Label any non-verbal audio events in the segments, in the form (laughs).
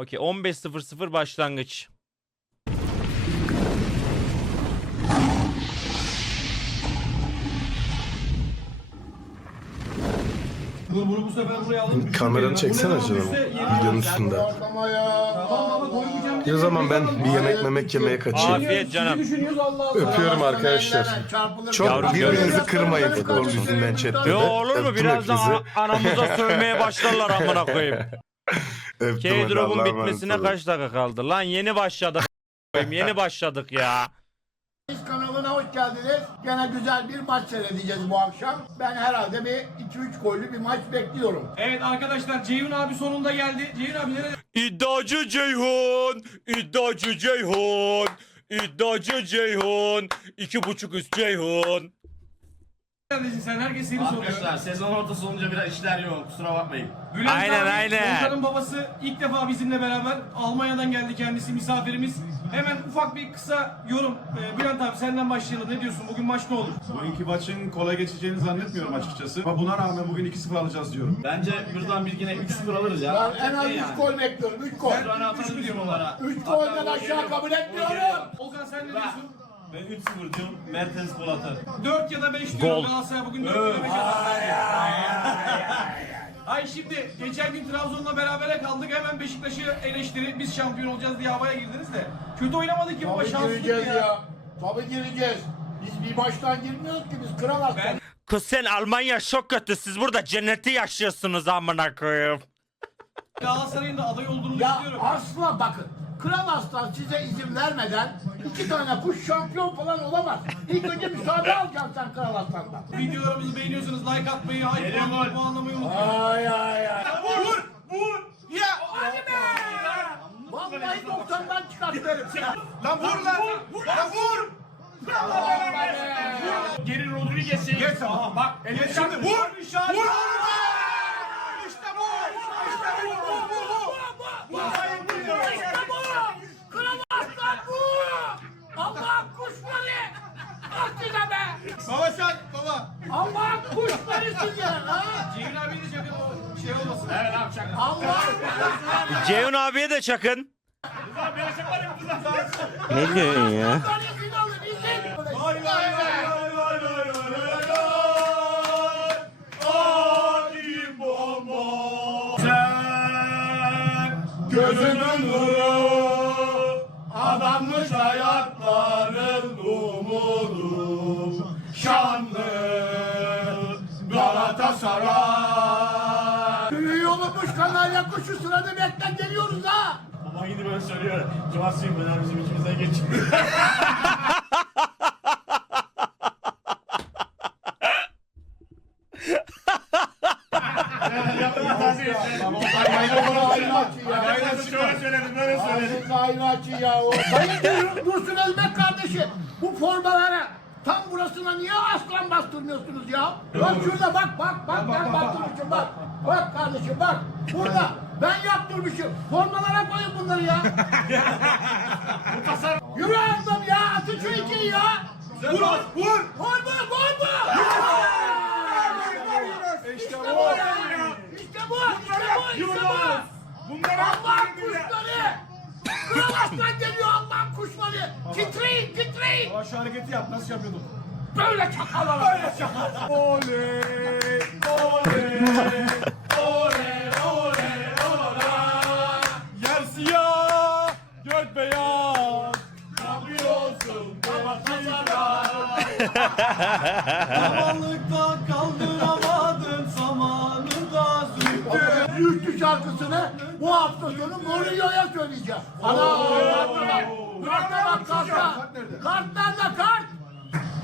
Okey 15.00 başlangıç. Dur bunu bu sefer buraya alalım. Kameranı çeksene canım. Videonun üstünde. O zaman ben bir yemek memek yemeye kaçayım. Afiyet canım. Öpüyorum arkadaşlar. Çok Yavrum, birbirinizi görüşürüz. kırmayın futbol yüzünden chatte. Yo olur mu? Öptüm Birazdan hepinizi. a- anamıza sövmeye başlarlar amına koyayım. (laughs) K-Drop'un bitmesine kaç dakika kaldı? Lan yeni başladık. (laughs) yeni başladık ya. Biz kanalına hoş geldiniz. Gene güzel bir maç seyredeceğiz bu akşam. Ben herhalde bir 2-3 gollü bir maç bekliyorum. Evet arkadaşlar Ceyhun abi sonunda geldi. Ceyhun abi nerede? İddiacı Ceyhun, iddiacı Ceyhun, iddiacı Ceyhun, iki buçuk üst Ceyhun. Neredesin sen? Herkes seni soruyor. Arkadaşlar sezon ortası olunca biraz işler yoğun kusura bakmayın. Bülent Aynen, abi, aynen. Volkan'ın babası ilk defa bizimle beraber Almanya'dan geldi kendisi misafirimiz. Hemen ufak bir kısa yorum. Ee, Bülent abi senden başlayalım. Ne diyorsun? Bugün maç ne olur? Bugünkü maçın kolay geçeceğini zannetmiyorum açıkçası. Ama buna rağmen bugün 2-0 alacağız diyorum. Bence buradan bir yine 3-0 alırız ya. Ben en az 3 gol bekliyorum. 3 gol. Tane atarız diyorum onlara. 3 golden aşağı kabul etmiyorum. Volkan sen ne diyorsun? Ben 3-0 diyorum. Mertens gol atar. 4 ya da 5 diyor Gol. Galatasaray bugün 4 ya da 5 Ay şimdi geçen gün Trabzon'la berabere kaldık hemen Beşiktaş'ı eleştiri biz şampiyon olacağız diye havaya girdiniz de kötü oynamadık ki baba Tabii şanssızlık gireceğiz ya. ya. Tabii gireceğiz. Biz bir maçtan girmiyoruz ki biz kral aslan. Ben Kız sen Almanya çok kötü. Siz burada cenneti yaşıyorsunuz amına koyayım. Galatasaray'ın da aday olduğunu Ya düşünüyorum. asla bakın. Kral Aslan size izin vermeden iki tane kuş şampiyon falan olamaz. İlk önce müsaade alacaksın sen Kral Aslan'dan. Videolarımızı beğeniyorsanız like atmayı, hype puanlamayı, puanlamayı unutmayın. Ay ay ay. Vur! Vur! Ya! Hadi be! Vallahi 90'dan çıkartırım. Lan vur lan! Lan vur! Geri Rodriguez'e Geç ama bak. Geç şimdi vur! Vur! Vur! İşte bu! İşte bu! Bu! Bu! Bu! Bu! İşte bu! Kral Aslan bu! Allah'ın kuşları! Ah size be! Baba sen! Baba! Allah'ın kuşları size! Ha? Ceyhun abiye de çakın o şey olmasın. Evet abi çak. Allah'ın kuşları! Ceyhun abiye de çakın. Ne diyorsun ya? Kalesini alın izin! Vay vay vay vay vay vay vay vay Gözümün nuru Adammış hayatların Galatasaray Büyüğü olmuş kanalya kuşu sırada beklen geliyoruz ha Baba gidip böyle söylüyor. Cumartesi günü bizim içimizden böyle söyledim. Kaynatçı ya o Sayın Dur- Dursun Özbek kardeşi Bu formalara Tam burasına niye aslan bastırmıyorsunuz ya? Bak şurada bak bak bak ben bastırmışım bak. Bak kardeşim bak. Burada ben yaptırmışım. Formalara koyun bunları ya. (laughs) Yürü Erdem ya. Atın şu ikili ya. Vur vur. Vur vur vur vur. İşte bu. İşte bu. İşte bu. İşte bu. Bunlar Allah'ın kuşları. Aslan geliyor Allah'ın kuşları. Titreyin titreyin. Şu hareketi yap. Nasıl yapıyorduk? Böyle çakalalım. Böyle çakalalım. Oley! Oley! Oley! Oley! Oley! Yer siyah, gök beyaz. Şampiyonsun Samanlıkta (laughs) kaldıramadın şarkısını bu hafta sonu Mourinho'ya söyleyeceğim. Ana karta bak. Karta bak karta. Kart nerede kart?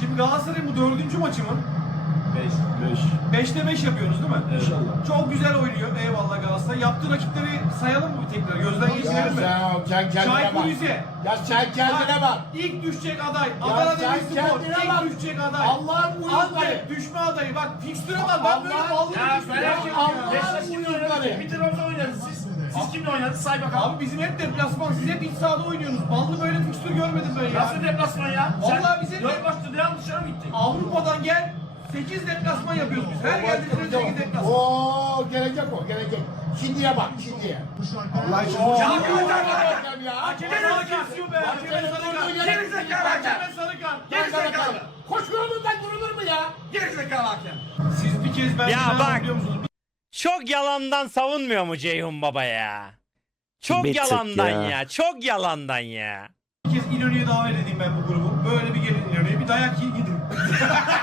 Şimdi Galatasaray'ın bu dördüncü maçı mı? 5. 5'te 5 yapıyoruz değil mi? İnşallah. Çok güzel oynuyor eyvallah Galatasaray. Yaptığı rakipleri sayalım mı bir tekrar? Gözden geçirelim mi? sen kendine Şahit Rize. Ya sen kendine bak. İlk düşecek aday. Ya Adana sen Demirspor. kendine bak. İlk düşecek aday. Allah'ın uyuzları. Antep düşme adayı. Bak fikstüre bak. Ben böyle Allah- ballı Ya bir fikstüre Fener bakıyorum ya. Allah- Beşiktaş kimle oynadı? Bir Trabzon oynadınız siz. Siz kimle oynadınız? Say bakalım. Abi bizim hep deplasman. Siz hep iç sahada oynuyorsunuz. Ballı böyle fikstür görmedim ben ya. Nasıl deplasman ya? Vallahi bize- Dört maçta devam dışarı mı gittik? Avrupa'dan gel. 8 deplasman yapıyoruz biz. Her geldiğimizde 8 deplasman. Oo gelecek o gelecek. Şimdiye bak şimdiye. Allah için. Ya Hakem ya. Hakeme sarı be. Hakeme sarı kart. Gerizekalı hakeme sarı kart. Gerizekalı. Koş yolundan durulur mu ya? Gerizekalı hakem. Siz bir kez ben Ya bak. Çok yalandan savunmuyor mu Ceyhun Baba ya? Çok Bir yalandan ya. ya. Çok yalandan ya. Bir kez İnönü'ye davet edeyim ben bu grubu. Böyle bir gelin İnönü'ye bir dayak yiyin gidin. (laughs)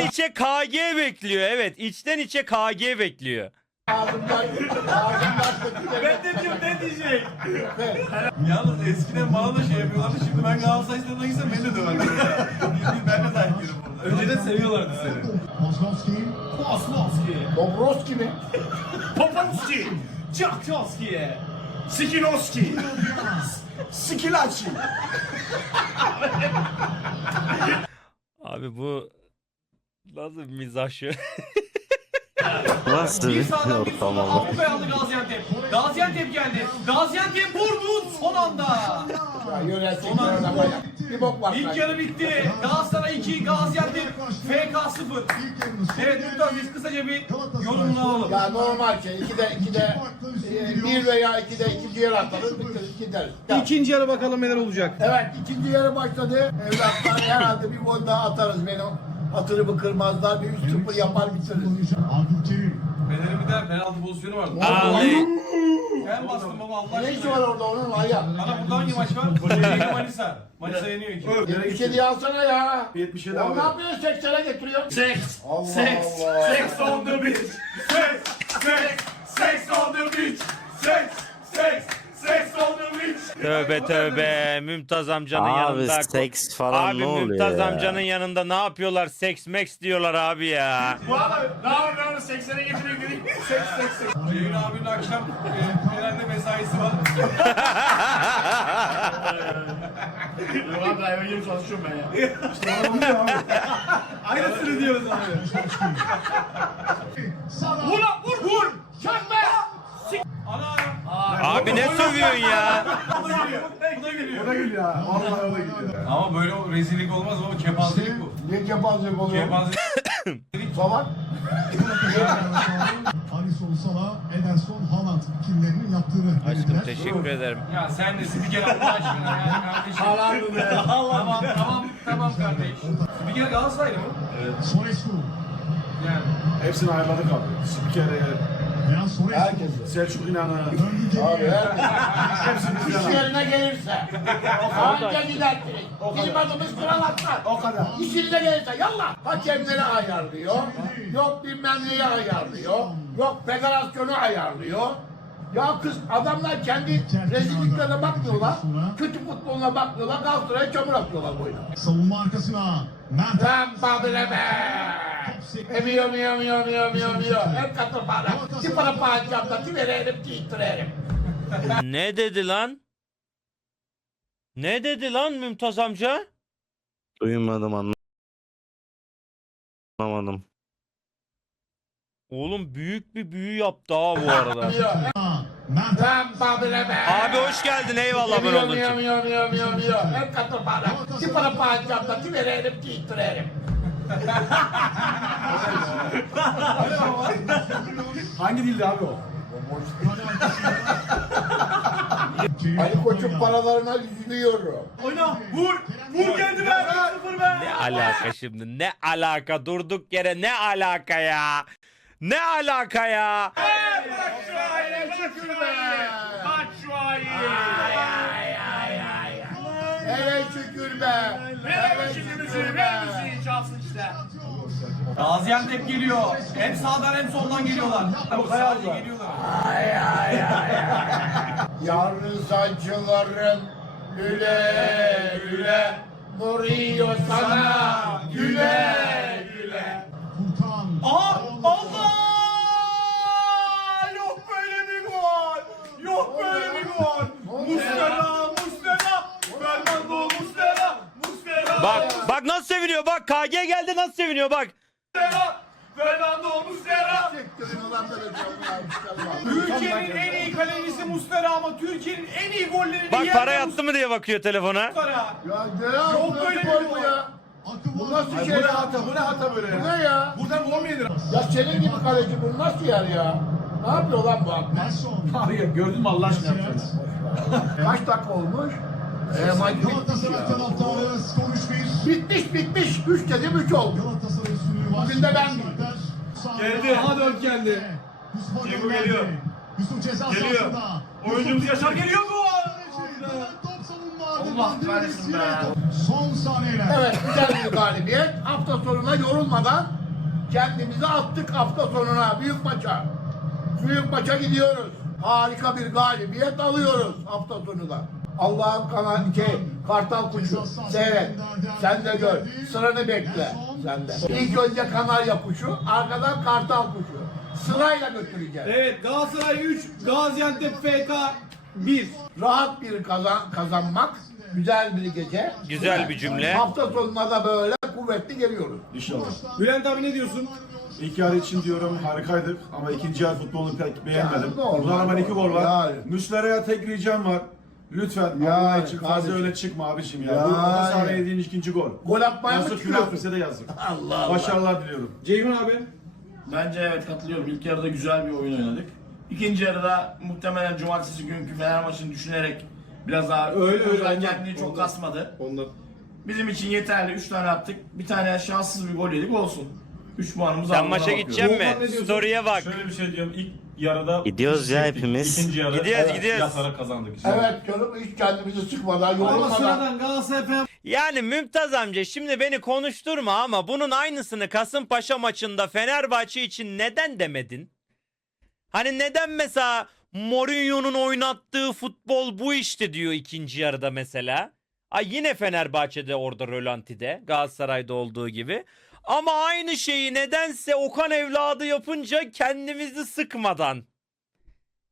İçten içe KG bekliyor. Evet, içten içe KG bekliyor. Ağzımdan, ağzımdan Ben de diyorum ne diyecek? Yalnız eskiden bana da şey yapıyorlardı. Şimdi ben Galatasaray stadına gitsem beni de döverler. Ben de dayak yerim burada. Önceden seviyorlardı seni. Oslovski. Dobrovski mi? Popovski. Çakçovski. Sikinoski. Sikilaci. Abi bu nasıl şu? Nasıl Bir sağdan (laughs) bir soldan ortam oldu? Avrupa'ya aldı Gaziantep. Gaziantep geldi. Gaziantep vurdu son anda. Ya oynamaya. Bir bok var. İlk yarı bitti. Galatasaray 2, Gaziantep FK 0. Evet lütfen biz kısaca bir yorumunu alalım. Ya normal şey. İkide, ikide, e, bir veya ikide ikinci yarı atarız. Bitiririz gideriz. Ya, İkinci yarı bakalım neler olacak. Evet ikinci yarı başladı. Evlatlar herhalde bir gol daha atarız benim. Hatırımı kırmazlar. Bir 3-0 yapar bitiririz. Fener'in bir de penaltı pozisyonu vardı. Vallahi Sen bastın baba Allah Ne işi var aşkına. orada onun ayağı? Bana burada hangi maç var? (laughs) Şey, Manisa. Manisa yeniyor iki. 77 alsana ya. 70'e O ne yapıyorsun 80'e getiriyor? Sex. Allah. Allah. Sex on the beach. Sex. Sex. Sex on the beach. Sex. Sex. On the beach. tövbe tövbe Mümtaz amcanın Abi yanında. seks falan Abi ne oluyor Mümtaz ya? amcanın yanında ne yapıyorlar? Seks max diyorlar abi ya. Bu adam ne var 80'e getiriyor gidin. Sex sex sex. Ceyhun abinin akşam e, mesaisi var. (laughs) Yok abi hayvan gibi çalışıyorum ben ya. Aynısını diyoruz abi. Vur Abi ne sövüyorsun ya? Da da. O da gül ya. Vallahi o da gül ya. Ama böyle o rezillik olmaz ama kepazelik bu. Ne kebazlık oluyor? Kepazelik. Salak. Alisson Sala, Ederson Haaland ikililerinin yaptığını Aşkım teşekkür ederim. Ya sen de spiker Allah aşkına ya kardeşim. Haaland'ı be. Tamam tamam tamam kardeş. Spiker Galatasaraylı mı? Sorescu Yani. Hepsini ayarladık abi. Spikere. Herkes. Selçuk İnan'ı. Abi herkes. İş yerine gelirse. (laughs) Anca gidersiniz. Bizim adımız Kral Aslan. O kadar. İşinize gelirse yallah. Hakemleri ayarlıyor. Yok bilmem neyi ayarlıyor. Yok federasyonu ayarlıyor. Ya kız adamlar kendi rezilliklerine bakmıyorlar. Kötü futboluna bakmıyorlar. Galatasaray'a çamur atıyorlar bu oyuna. Savunma arkasına. Mert. Ben babireme. Emiyor, miyor, miyor, miyor, miyor, miyor. Hep katır para. Ti para bağıracağım da ti verelim, ti ittirelim. Ne dedi lan? Ne dedi lan Mümtaz amca? Duymadım anlamadım. Oğlum büyük bir büyü yaptı ha bu arada. (laughs) Babireme. Abi hoş geldin eyvallah ben. Hep katır ti ittirelim. Hangi dildi abi o? Ali Koç'un paralarına üzülüyorum. Oyna. Vur. Vur geldi be. 0 be. Ne alaka şimdi? Ne alaka? Durduk yere ne alaka ya? Ne alaka ya? Şu ayı. Hele şükür be. Gaziantep geliyor. Hem sağdan hem soldan geliyorlar. Tabii sadece geliyorlar. Yarın sancıların güle güle Vuruyor sana güle güle. Aha! Allah! Yok böyle bir gol! Yok böyle bir gol! Muslera! Muslera! Fernando Muslera! Muslera! Bak bak nasıl seviniyor bak KG geldi nasıl seviniyor bak. Ulan böyle canlar. Türkiye'nin en iyi kalecisi Muslera ama Türkiye'nin en iyi gollerini Bak para yattı mı diye bakıyor telefona. Muslera. Ya ya? Yok böyle bir gol bu ya? Bu nasıl Ay, şey bu ne ya? hata, bu ne hata böyle Bu ya? ne ya? Buradan gol mü yedin? Ya senin gibi kaleci bunu nasıl yer ya? Ne yapıyor lan bu adam? Nelson. Hayır, gördün mü Allah aşkına? (laughs) Kaç dakika olmuş? Ee, maç bitmiş Galatasaray ya. taraftarı skor 3-1. Bitmiş bitmiş. 3 dedim 3 oldu. Bugün de ben Geldi, hadi ön geldi. Diego geliyor. Geliyor. sahasında. Oyuncumuz Yaşar geliyor mu? Top savunma. Allah kahretsin be. Son saniyeler. Evet güzel bir galibiyet. Hafta sonuna yorulmadan kendimizi attık hafta sonuna. Büyük maça. Büyük maça gidiyoruz. Harika bir galibiyet alıyoruz hafta sonunda. Allah'ın kanal şey, kartal kuşu. Seyret. Sen de gör. Sıranı bekle. Sen de. İlk önce kanarya kuşu, arkadan kartal kuşu. Sırayla götüreceğiz. Evet, Galatasaray 3, Gaziantep FK 1. Rahat bir kazan, kazanmak. Güzel bir gece. Güzel bir cümle. Hafta sonuna da böyle kuvvetli geliyoruz. İnşallah. Bülent abi ne diyorsun? İlk yarı için diyorum harikaydık ama ikinci yarı futbolunu pek beğenmedim. Yani normal, rağmen iki gol var. yani. Müslera'ya tek ricam var. Lütfen Allah için fazla kardeşim. öyle çıkma abiciğim ya. Yani. Bu orta sahaya yediğin ikinci gol. Gol atmaya mı Yazık çıkıyorsun? günah bize de yazık. (laughs) Allah Allah. Başarılar diliyorum. Ceyhun abi. Bence evet katılıyorum. İlk yarıda güzel bir oyun oynadık. İkinci yarıda muhtemelen cumartesi günkü Fener maçını düşünerek biraz daha Öyle, öyle, ondan, kendini çok ondan. kasmadı. Ondan. Bizim için yeterli. 3 tane attık. Bir tane şanssız bir gol yedik olsun. 3 puanımız Sen aldığına maça bakıyorum. gideceksin Volkan ne mi? diyorsun? Story'e bak. Şöyle bir şey diyorum. İlk yarıda Gidiyoruz ya çektik. hepimiz. İkinci yarı Gidiyoruz, gidiyoruz. yatarak kazandık. Evet canım hiç kendimizi sıkmadan, Ama yorulmadan. sıradan Galatasaray Yani Mümtaz amca şimdi beni konuşturma ama bunun aynısını Kasımpaşa maçında Fenerbahçe için neden demedin? Hani neden mesela Mourinho'nun oynattığı futbol bu işte diyor ikinci yarıda mesela. Ay yine Fenerbahçe'de orada rölantide Galatasaray'da olduğu gibi. Ama aynı şeyi nedense Okan evladı yapınca kendimizi sıkmadan.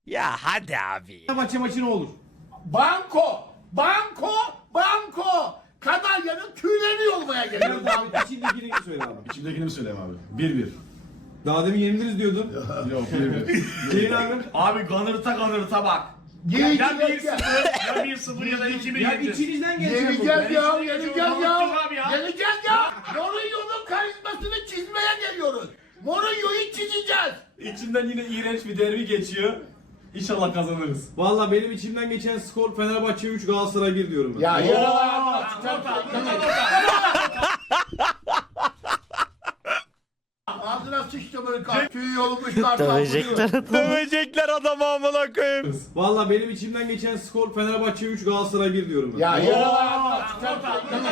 Ya hadi abi. maçı maçı ne olur? Banko, banko, banko. Kanarya'nın tüylerini yolmaya geliyor. Abi içindekini söyle abi. İçimdekini mi söyleyeyim abi? 1-1. Daha demin yenildiniz diyordun. (laughs) Yok 1-1. Ceyhun abi. Abi ganırta ganırta bak. Ya Giyici 1-0 bekle. ya 1-0 ya da 2-1 Ya yeneceğiz. içinizden geçiyor bu. Yeneceğiz ya, yeneceğiz ya. Abi geliyoruz. Mourinho'yu çizeceğiz. İçinden yine iğrenç bir derbi geçiyor. İnşallah kazanırız. Valla benim içimden geçen skor Fenerbahçe 3 Galatasaray 1 diyorum ben. Ya yere (laughs) Ağzına sıçtı böyle kart. Tüy yolmuş kart. Dövecekler adamı. Dövecekler adamı amına koyayım. Valla benim içimden geçen skor Fenerbahçe 3 Galatasaray 1 diyorum ben. Ya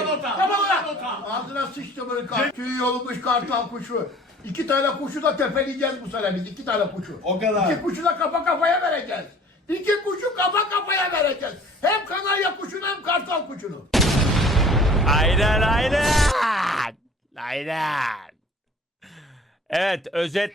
nota. Ağzına sıçtı böyle kart. Tüy yolmuş kartal kuşu. İki tane kuşu da tepeleyeceğiz bu sene biz. iki tane kuşu. O kadar. İki kuşu da kafa kafaya vereceğiz. İki kuşu kafa kafaya vereceğiz. Hem kanarya kuşunu hem kartal kuşunu. Aynen aynen. Aynen. Evet özetle